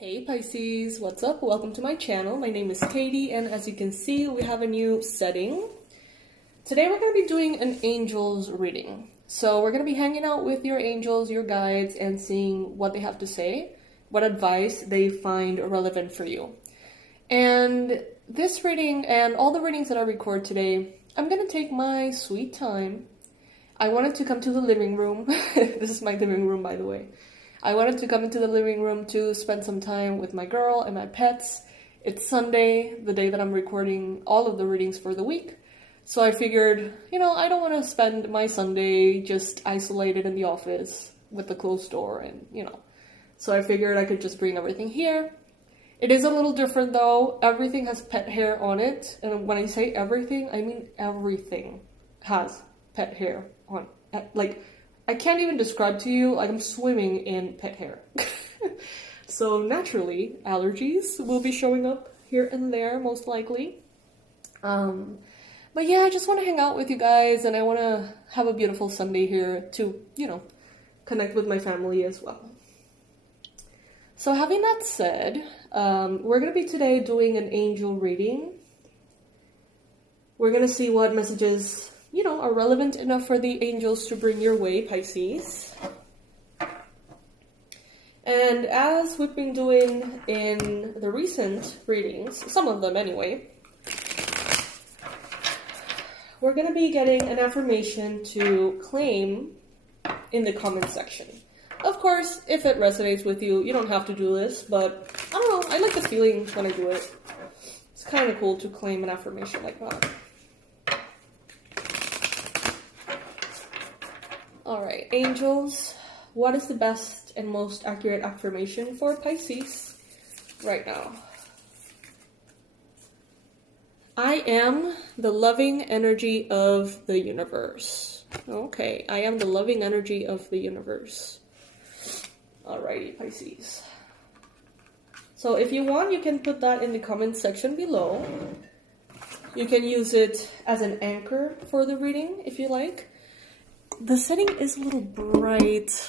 Hey Pisces, what's up? Welcome to my channel. My name is Katie, and as you can see, we have a new setting. Today we're going to be doing an angels reading. So we're going to be hanging out with your angels, your guides, and seeing what they have to say, what advice they find relevant for you. And this reading and all the readings that I record today, I'm going to take my sweet time. I wanted to come to the living room. This is my living room, by the way. I wanted to come into the living room to spend some time with my girl and my pets. It's Sunday, the day that I'm recording all of the readings for the week. So I figured, I don't want to spend my Sunday just isolated in the office with the closed door and. So I figured I could just bring everything here. It is a little different though. Everything has pet hair on it. And when I say everything, I mean everything has pet hair on it. I can't even describe to you, I'm swimming in pet hair. So naturally, allergies will be showing up here and there, most likely. But yeah, I just want to hang out with you guys, and I want to have a beautiful Sunday here to, connect with my family as well. So having that said, we're going to be today doing an angel reading. We're going to see what messages are relevant enough for the angels to bring your way, Pisces. And as we've been doing in the recent readings, some of them anyway, we're going to be getting an affirmation to claim in the comment section. Of course, if it resonates with you, you don't have to do this, but I don't know, I like the feeling when I do it. It's kind of cool to claim an affirmation like that. Alright, angels, what is the best and most accurate affirmation for Pisces right now? I am the loving energy of the universe. Okay, I am the loving energy of the universe. Alrighty, Pisces. So if you want, you can put that in the comment section below. You can use it as an anchor for the reading if you like. The setting is a little bright.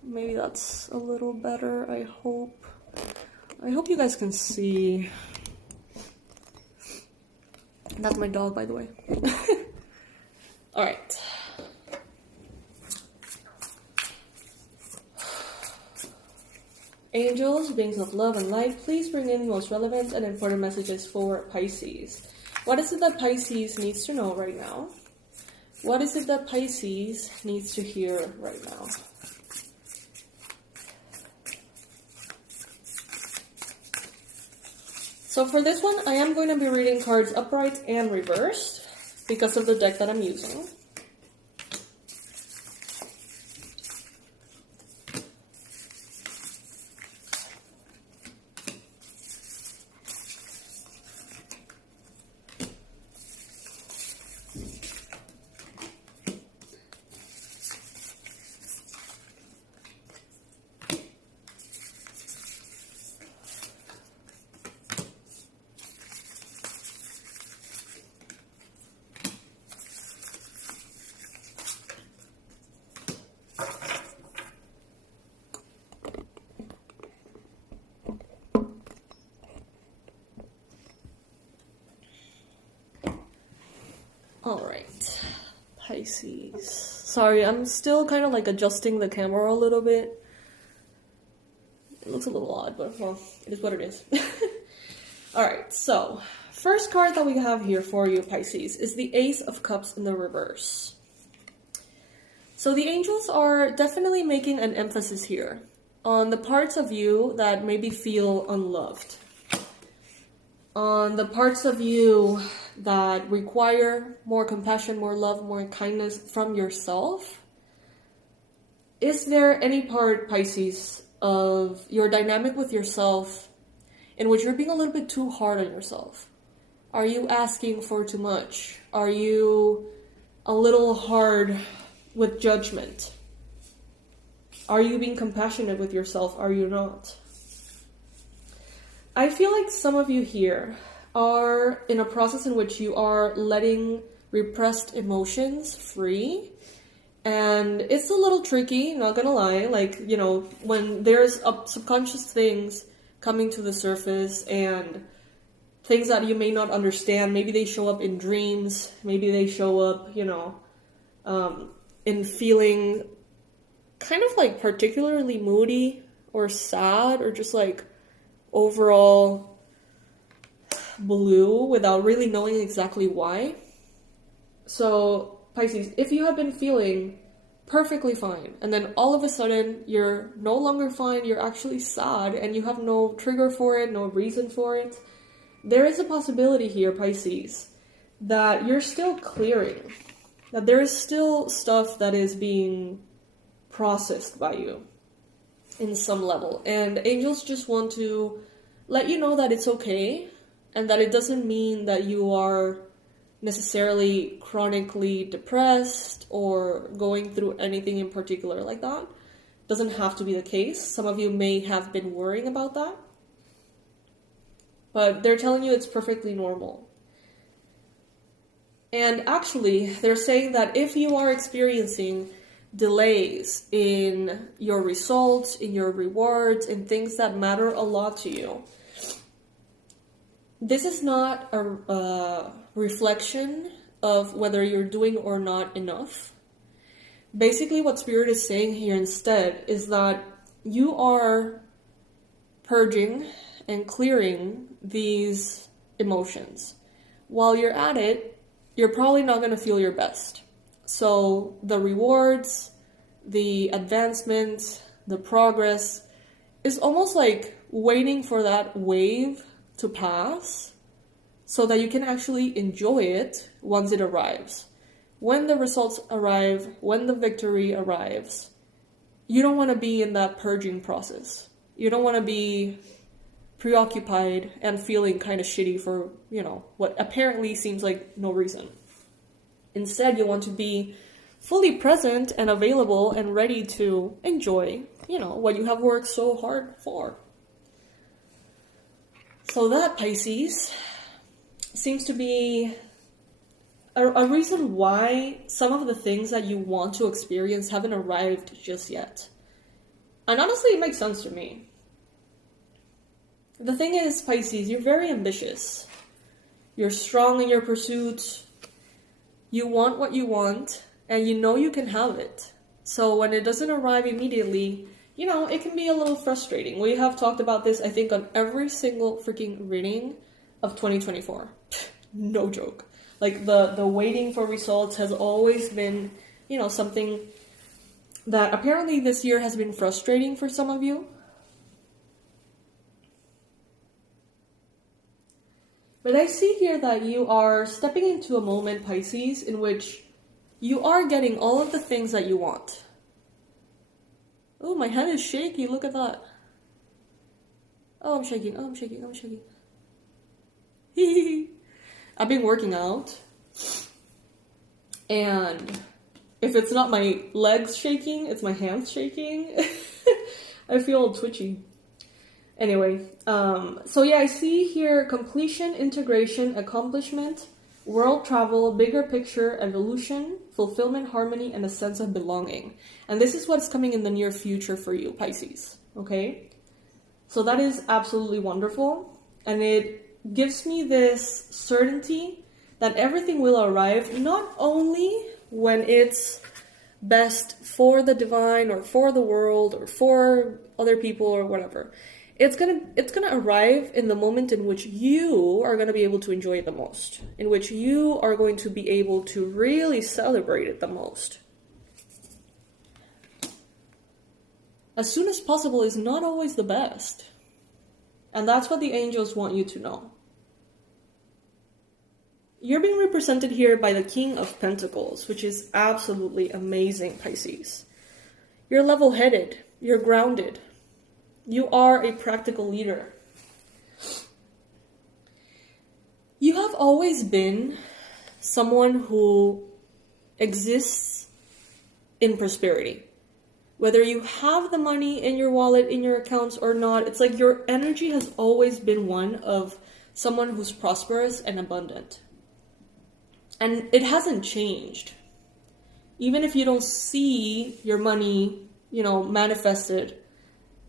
Maybe that's a little better, I hope. I hope you guys can see. That's my dog, by the way. Alright. Angels, beings of love and light, please bring in the most relevant and important messages for Pisces. What is it that Pisces needs to know right now? What is it that Pisces needs to hear right now? So for this one, I am going to be reading cards upright and reversed because of the deck that I'm using. Alright, Pisces. Sorry, I'm still kind of adjusting the camera a little bit. It looks a little odd, but well, it is what it is. Alright, so first card that we have here for you, Pisces, is the Ace of Cups in the reverse. So the angels are definitely making an emphasis here on the parts of you that maybe feel unloved. On the parts of you that require more compassion, more love, more kindness from yourself. Is there any part, Pisces, of your dynamic with yourself in which you're being a little bit too hard on yourself? Are you asking for too much? Are you a little hard with judgment? Are you being compassionate with yourself? Are you not? I feel like some of you here are in a process in which you are letting repressed emotions free And it's a little tricky, not gonna lie. Like, you know, when there's subconscious things coming to the surface and things that you may not understand, maybe they show up in dreams, maybe they show up, you know, in feeling kind of like particularly moody or sad or just like overall blue without really knowing exactly why. So Pisces, if you have been feeling perfectly fine and then all of a sudden you're no longer fine, you're actually sad and you have no trigger for it, no reason for it, there is a possibility here, Pisces, that you're still clearing, that there is still stuff that is being processed by you in some level. And angels just want to let you know that it's okay and that it doesn't mean that you are necessarily chronically depressed or going through anything in particular like that. Doesn't have to be the case. Some of you may have been worrying about that. But they're telling you it's perfectly normal. And actually, they're saying that if you are experiencing delays in your results, in your rewards, in things that matter a lot to you, this is not a reflection of whether you're doing or not enough. Basically, what Spirit is saying here instead is that you are purging and clearing these emotions. While you're at it, you're probably not going to feel your best. So the rewards, the advancement, the progress is almost like waiting for that wave to pass so that you can actually enjoy it once it arrives. When the results arrive, when the victory arrives, you don't want to be in that purging process. You don't want to be preoccupied and feeling kind of shitty for, you know, what apparently seems like no reason. Instead, you want to be fully present and available and ready to enjoy, you know, what you have worked so hard for. So that, Pisces, seems to be a reason why some of the things that you want to experience haven't arrived just yet. And honestly, it makes sense to me. The thing is, Pisces, you're very ambitious. You're strong in your pursuits. You want what you want, and you know you can have it. So when it doesn't arrive immediately, you know, it can be a little frustrating. We have talked about this, I think, on every single freaking reading of 2024. No joke. Like, the waiting for results has always been, you know, something that apparently this year has been frustrating for some of you. But I see here that you are stepping into a moment, Pisces, in which you are getting all of the things that you want. Oh, my hand is shaky. Look at that. Oh, I'm shaking. Oh, I'm shaking. I'm shaking. I've been working out. And if it's not my legs shaking, it's my hands shaking. I feel twitchy. Anyway, so yeah, I see here completion, integration, accomplishment, world travel, bigger picture, evolution, fulfillment, harmony, and a sense of belonging. And this is what's coming in the near future for you, Pisces, okay? So that is absolutely wonderful. And it gives me this certainty that everything will arrive, not only when it's best for the divine or for the world or for other people or whatever. It's gonna arrive in the moment in which you are gonna be able to enjoy it the most, in which you are going to be able to really celebrate it the most. As soon as possible is not always the best. And that's what the angels want you to know. You're being represented here by the King of Pentacles, which is absolutely amazing, Pisces. You're level-headed. You're grounded. You are a practical leader. You have always been someone who exists in prosperity. Whether you have the money in your wallet, in your accounts or not, it's like your energy has always been one of someone who's prosperous and abundant. And it hasn't changed. Even if you don't see your money, manifested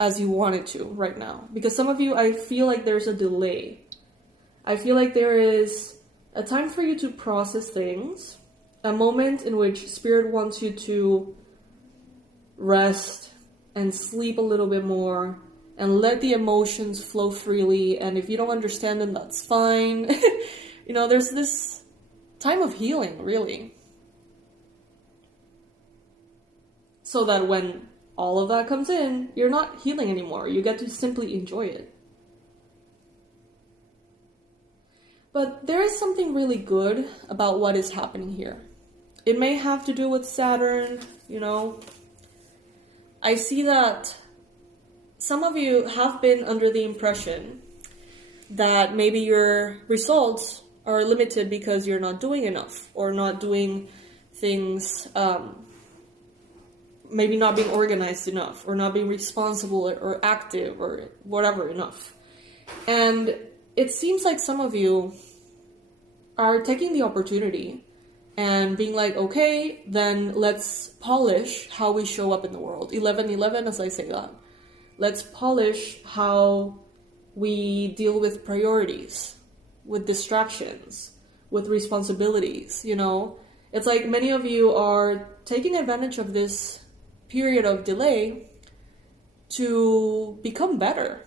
as you want it to right now. Because some of you, I feel like there's a delay. I feel like there is a time for you to process things, a moment in which Spirit wants you to rest and sleep a little bit more and let the emotions flow freely. And if you don't understand them, that's fine. There's this time of healing, really. So that when all of that comes in, you're not healing anymore. You get to simply enjoy it. But there is something really good about what is happening here. It may have to do with Saturn, I see that some of you have been under the impression that maybe your results are limited because you're not doing enough, or not doing things, maybe not being organized enough, or not being responsible or active or whatever enough. And it seems like some of you are taking the opportunity and being like, okay, then let's polish how we show up in the world. 11-11, as I say that. Let's polish how we deal with priorities, with distractions, with responsibilities, It's like many of you are taking advantage of this period of delay to become better,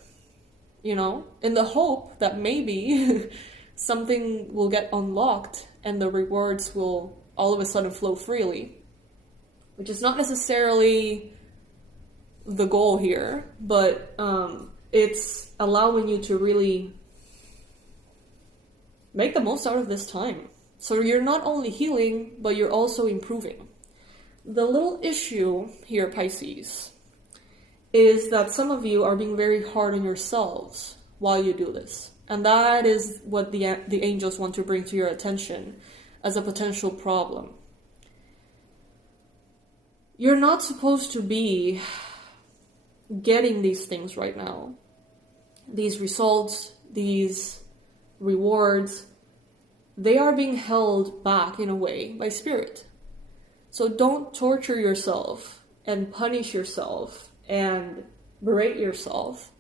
in the hope that maybe something will get unlocked and the rewards will all of a sudden flow freely, which is not necessarily the goal here, but it's allowing you to really make the most out of this time. So you're not only healing, but you're also improving. The little issue here, Pisces, is that some of you are being very hard on yourselves while you do this. And that is what the angels want to bring to your attention as a potential problem. You're not supposed to be getting these things right now. These results, these rewards, they are being held back in a way by Spirit. So don't torture yourself and punish yourself and berate yourself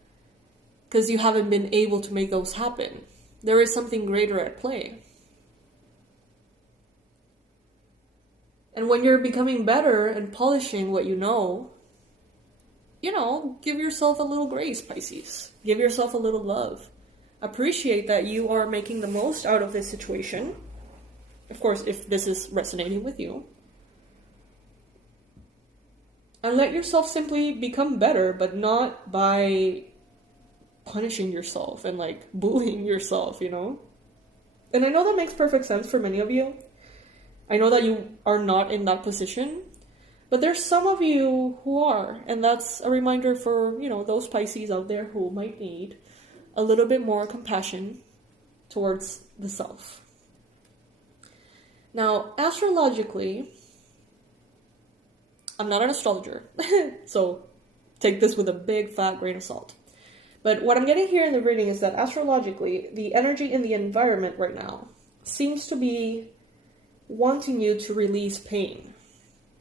because you haven't been able to make those happen. There is something greater at play. And when you're becoming better and polishing what you know, give yourself a little grace, Pisces. Give yourself a little love. Appreciate that you are making the most out of this situation. Of course, if this is resonating with you. And let yourself simply become better, but not by punishing yourself and bullying yourself, And I know that makes perfect sense for many of you. I know that you are not in that position, but there's some of you who are, and that's a reminder for, those Pisces out there who might need a little bit more compassion towards the self. Now, astrologically, I'm not an astrologer, so take this with a big fat grain of salt. But what I'm getting here in the reading is that astrologically, the energy in the environment right now seems to be wanting you to release pain,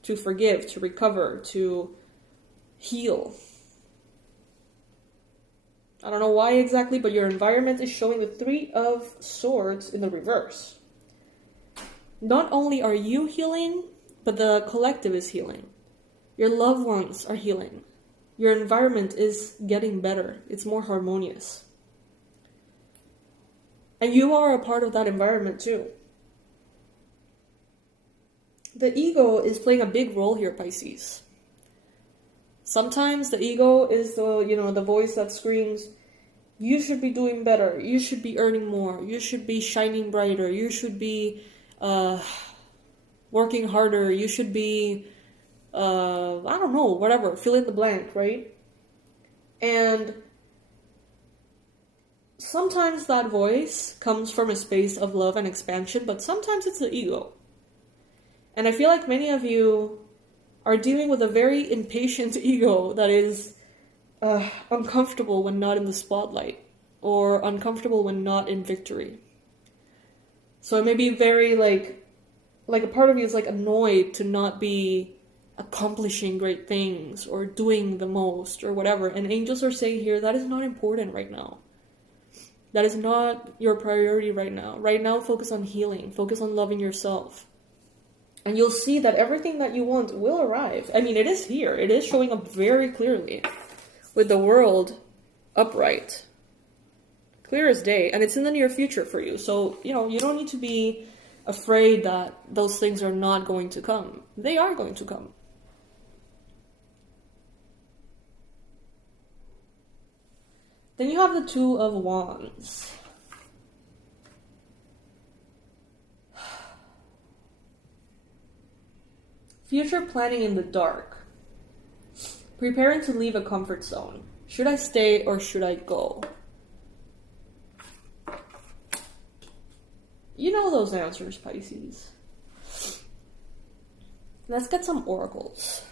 to forgive, to recover, to heal. I don't know why exactly, but your environment is showing the 3 of Swords in the reverse. Not only are you healing, but the collective is healing. Your loved ones are healing. Your environment is getting better. It's more harmonious. And you are a part of that environment too. The ego is playing a big role here, Pisces. Sometimes the ego is the voice that screams, you should be doing better, you should be earning more, you should be shining brighter, you should be working harder, you should be, I don't know, whatever, fill in the blank, right? And sometimes that voice comes from a space of love and expansion, but sometimes it's the ego. And I feel like many of you are dealing with a very impatient ego that is uncomfortable when not in the spotlight, or uncomfortable when not in victory. So it may be very like a part of you is like annoyed to not be accomplishing great things or doing the most or whatever. And angels are saying here that is not important right now. That is not your priority right now. Right now, focus on healing. Focus on loving yourself. And you'll see that everything that you want will arrive. I mean, it is here. It is showing up very clearly with the world upright. Clear as day. And it's in the near future for you. So, you know, you don't need to be afraid that those things are not going to come. They are going to come. Then you have the Two of Wands. Future planning in the dark. Preparing to leave a comfort zone. Should I stay or should I go? You know those answers, Pisces. Let's get some oracles.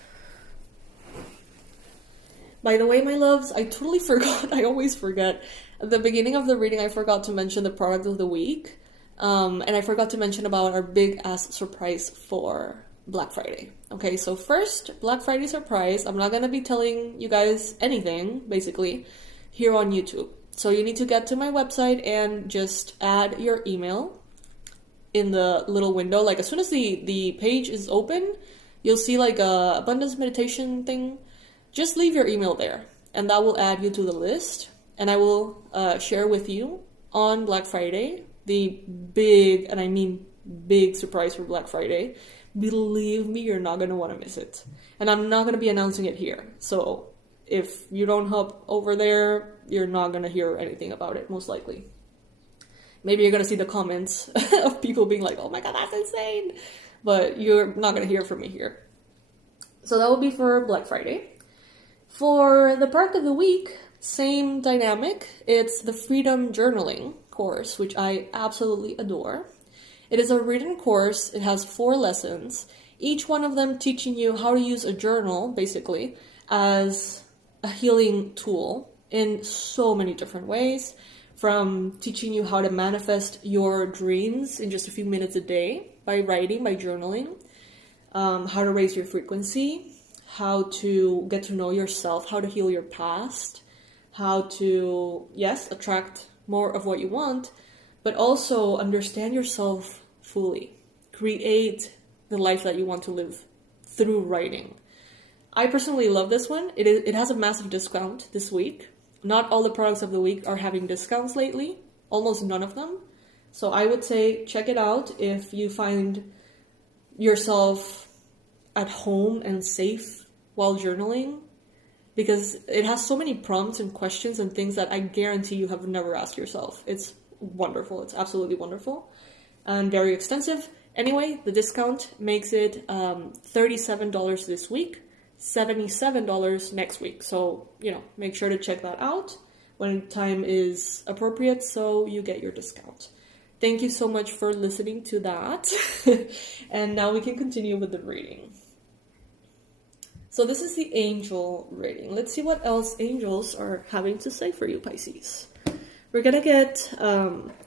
By the way, my loves, I totally forgot. I always forget. At the beginning of the reading, I forgot to mention the product of the week. And I forgot to mention about our big ass surprise for Black Friday. Okay, so first, Black Friday surprise. I'm not going to be telling you guys anything, basically, here on YouTube. So you need to get to my website and just add your email in the little window. Like, as soon as the page is open, you'll see like a abundance meditation thing. Just leave your email there, and that will add you to the list. And I will share with you on Black Friday the big, and I mean big, surprise for Black Friday. Believe me, you're not going to want to miss it. And I'm not going to be announcing it here. So if you don't hop over there, you're not going to hear anything about it, most likely. Maybe you're going to see the comments of people being like, oh my God, that's insane. But you're not going to hear from me here. So that will be for Black Friday. For the perk of the week, same dynamic. It's the Freedom Journaling course, which I absolutely adore. It is a written course. It has 4 lessons, each one of them teaching you how to use a journal, basically, as a healing tool in so many different ways, from teaching you how to manifest your dreams in just a few minutes a day by writing, by journaling, how to raise your frequency, how to get to know yourself, how to heal your past, how to, yes, attract more of what you want, but also understand yourself fully. Create the life that you want to live through writing. I personally love this one. It has a massive discount this week. Not all the products of the week are having discounts lately. Almost none of them. So I would say check it out if you find yourself at home and safe while journaling, because it has so many prompts and questions and things that I guarantee you have never asked yourself. It's wonderful. It's absolutely wonderful and very extensive. Anyway, the discount makes it $37 this week, $77 next week. So, you know, make sure to check that out when time is appropriate so you get your discount. Thank you so much for listening to that. And now we can continue with the reading. So this is the angel reading. Let's see what else angels are having to say for you, Pisces. We're going to get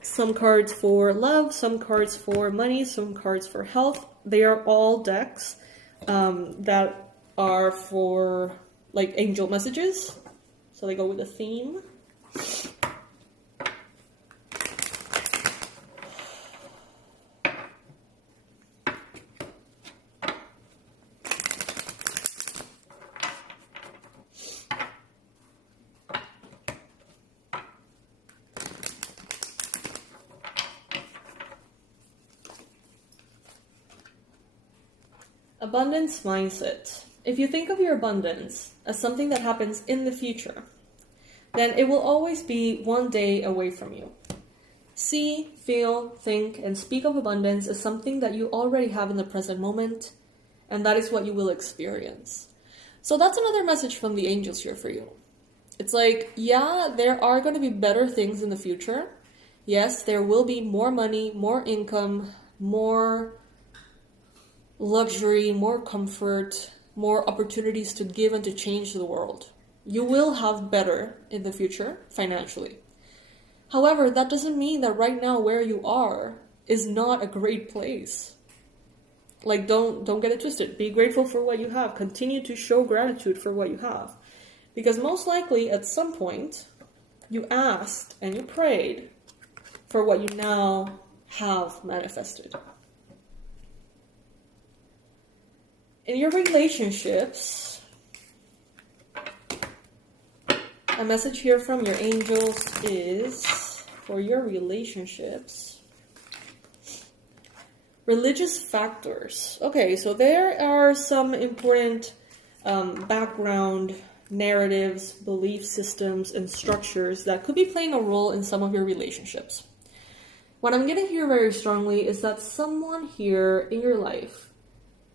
some cards for love, some cards for money, some cards for health. They are all decks that are for like angel messages. So they go with a theme. Abundance mindset. If you think of your abundance as something that happens in the future, then it will always be one day away from you. See, feel, think, and speak of abundance as something that you already have in the present moment, and that is what you will experience. So that's another message from the angels here for you. It's like, yeah, there are going to be better things in the future. Yes, there will be more money, more income, more luxury, more comfort, more opportunities to give and to change the world. You will have better in the future financially. However, that doesn't mean that right now where you are is not a great place. Like, don't get it twisted. Be grateful for what you have. Continue to show gratitude for what you have. Because most likely, at some point, you asked and you prayed for what you now have manifested. In your relationships, a message here from your angels is, for your relationships, religious factors. Okay, so there are some important background narratives, belief systems, and structures that could be playing a role in some of your relationships. What I'm getting here very strongly is that someone here in your life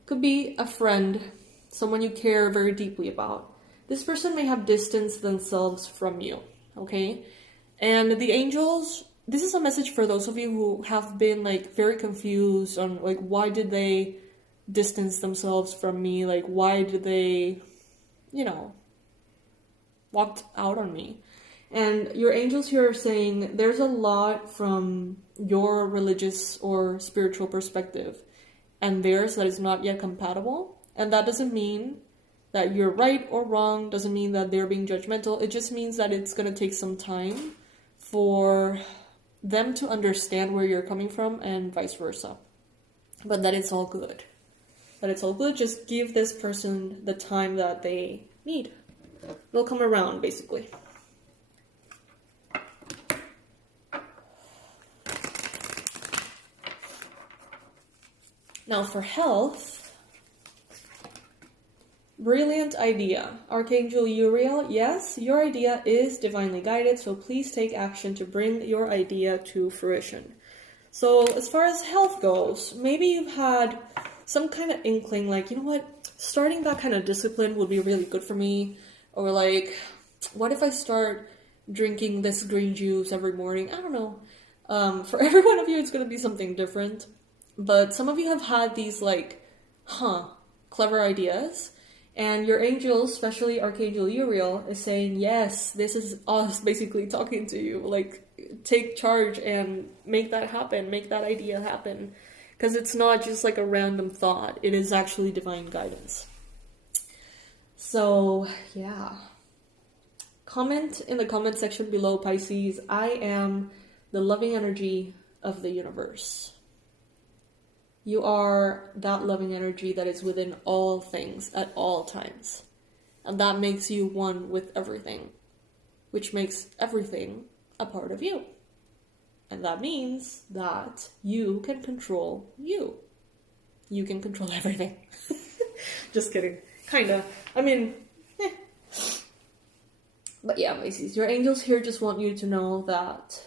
could be a friend, someone you care very deeply about. This person may have distanced themselves from you, okay? And the angels, this is a message for those of you who have been like very confused on like, why did they distance themselves from me? Like, why did they, walked out on me? And your angels here are saying there's a lot from your religious or spiritual perspective and theirs that is not yet compatible. And that doesn't mean that you're right or wrong, doesn't mean that they're being judgmental. It just means that it's going to take some time for them to understand where you're coming from and vice versa. But that it's all good. Just give this person the time that they need. It'll come around, basically. Now for health, brilliant idea. Archangel Uriel, yes, your idea is divinely guided, so please take action to bring your idea to fruition. So as far as health goes, maybe you've had some kind of inkling, like, you know what, starting that kind of discipline would be really good for me. Or like, what if I start drinking this green juice every morning? I don't know. For every one of you, it's going to be something different. But some of you have had these like, clever ideas. And your angels, especially Archangel Uriel, is saying, yes, this is us basically talking to you. Like, take charge and make that happen. Make that idea happen. Because it's not just like a random thought. It is actually divine guidance. So, yeah. Comment in the comment section below, Pisces. I am the loving energy of the universe. You are that loving energy that is within all things at all times. And that makes you one with everything, which makes everything a part of you. And that means that you can control you. You can control everything. Just kidding. Kinda. I mean, But yeah, Pisces, your angels here just want you to know that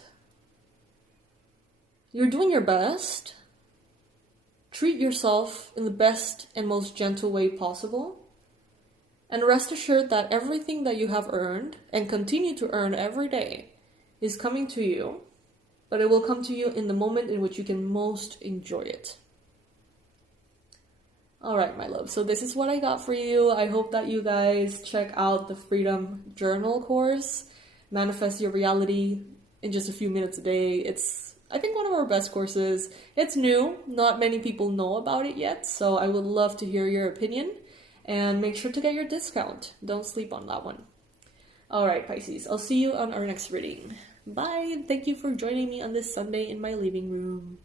you're doing your best. Treat yourself in the best and most gentle way possible. And rest assured that everything that you have earned and continue to earn every day is coming to you, but it will come to you in the moment in which you can most enjoy it. Alright, my love, so this is what I got for you. I hope that you guys check out the Freedom Journal course, Manifest Your Reality in just a few minutes a day. It's, I think, one of our best courses. It's new, not many people know about it yet, so I would love to hear your opinion. And make sure to get your discount. Don't sleep on that one. Alright, Pisces, I'll see you on our next reading. Bye, and thank you for joining me on this Sunday in my living room.